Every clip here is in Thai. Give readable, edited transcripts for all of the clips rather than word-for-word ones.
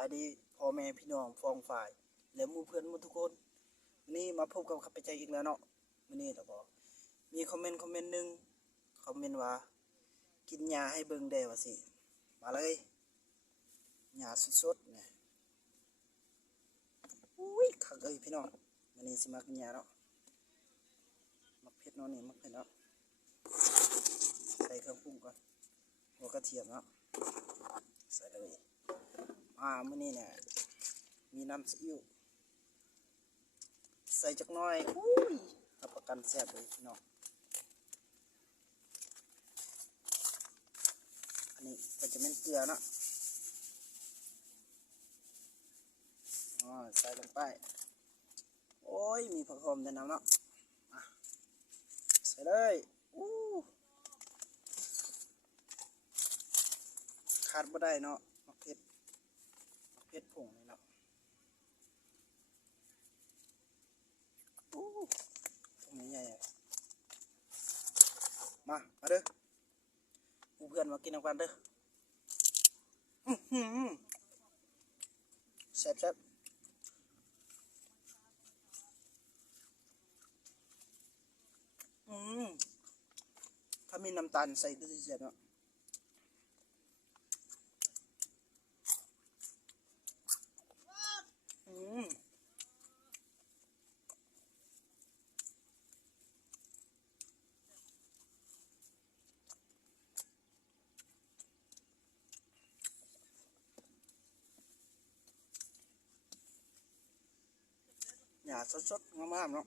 ายดีพ่อแม่พี่น้องฟองฝ่ายและหมู่เพื่อนหมู่ทุกคนนี่มาพบกับข้าพเจ้าอีกแล้วเนาะมื้อนี้แล้วก็มีคอมเมนต์หนึงคอมเมนต์ว่ากินหญ้าให้เบิ่งได้ว่าสิมาเลยหญ้าสดๆเนี่ยอุ้ยคักเอ้ยพี่น้องมื้อนี้สิมากินหญ้าเนาะมักเผ็ดเนาะนี่มักเผ็ดเนาะใส่เครื่องปรุงก่อนหัวกระเทียมเนาะใส่เลยมื้อนี้เนี่ยมีน้ำซีอิ๊วใส่จักหน่อยอุ้ยรับประกันแซ่บเลยพี่น้องอันนี้ก็จะเป็นเกลือเนาะใส่ลงไปโอ้ยมีผักหอมแต่น้ำเนาะใส่เลยขาดบ่ได้เนาะมะเขือผงนี่เนาะตรงนี้ใหญ่มาเด้อเพื่อนมากินน้ำกันเด้อแซ่บถ้ามีน้ำตาลใส่ก็จะแซ่บเนาะหญ้าสดๆงามๆเนาะ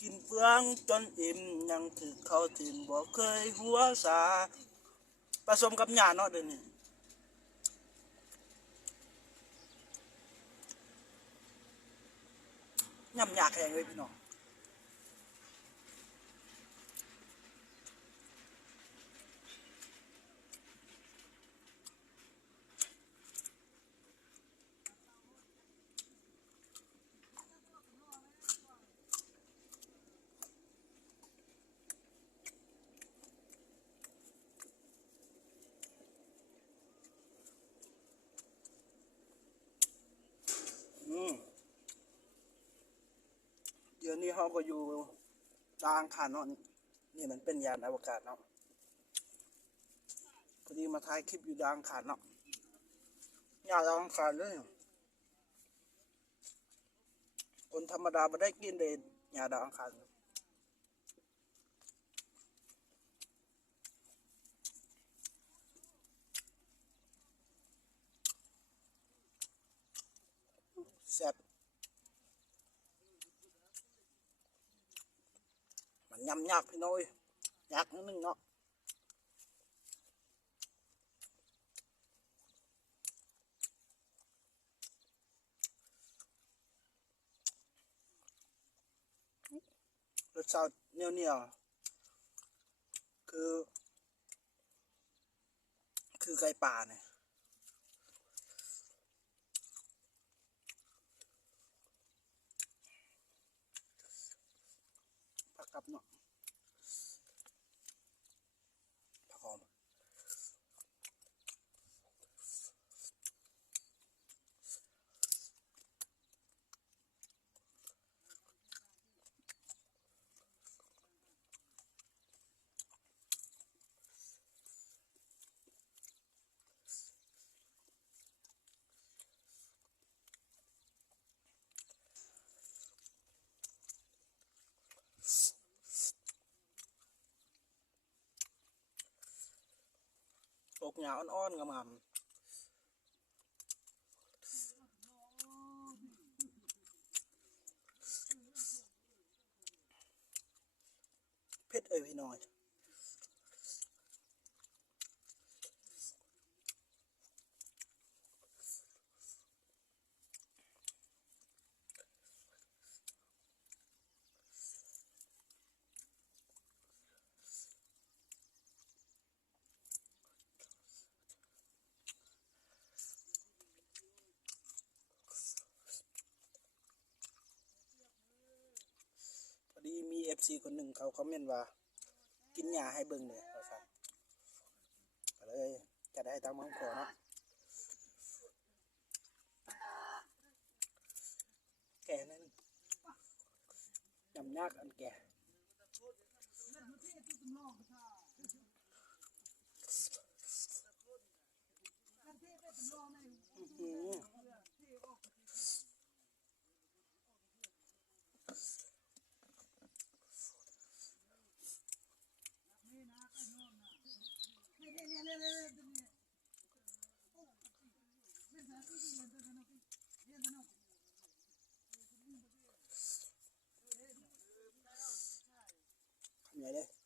กินเฟืองจนอิ่มยังถือเขาถิ่นบ่เคยหัวสาผสมกับหญ้าเนาะเดี๋ยวนี้ย่ำหญ้าแข็งเลยพี่น้องเดี๋ยวนี้เขาก็อยู่ดาวอังคารเนาะนี่มันเป็นยานอวกาศเนาะพอดีมาถ่ายคลิปอยู่ดาวอังคารเนาะยานดาวอังคารเลยคนธรรมดาไม่ได้กินเลยยาดาวอังคารแซ่บมันยำยากพี่น้อยยากนิดนึงเนาะรสชาติเหนียวคือไก่ป่าเนี่ยผักกับเนาะผักหอมปกหยาอ่อนๆงามๆเผ็ดเอ้ยพี่น้อย FC คนหนึ่งเขาคอมเมนต์ว่ากินหญ้าให้เบิ่งเลยว่าซั่นก็เลยจะได้ตามคำขอเนาะแก่นั่นยำยากอันแก่อื้อหือทำไงเลย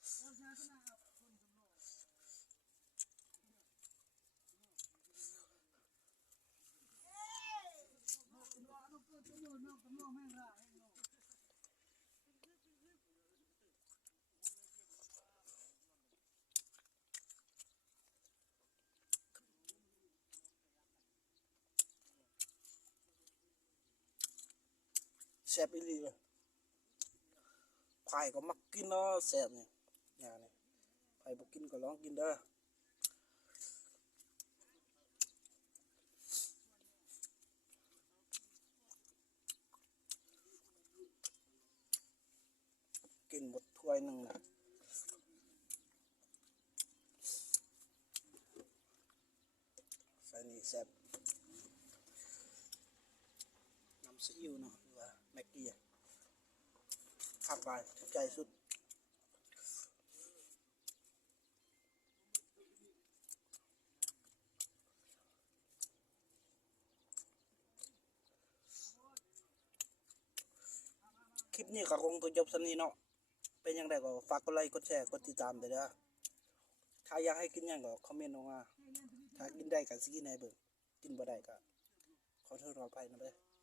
แซ่บอีหลีเลยไผ่ก็มักกินเนาะแซ่บนี่หญ้านี่ไผ่บ่กินก็ลองกินเด้อกินหมดถ้วยหนึงนะใส่นี่แซ่บน้ำซีอิ๊วเนาะหรือว่าแม็กกี้ขับไปถูกใจสุดคลิปนี้ก็คงต้องจบสันนี้เนาะเป็นยังไงก็ฝากกดไลค์กดแชร์กดติดตามไปเด้อถ้าอยากให้กินหยังก็คอมเมนต์ลงมาถ้ากินได้ก็สิกินให้เบิ่งกินบ่ได้ก็ขอโทษขออภัยนะเด้อ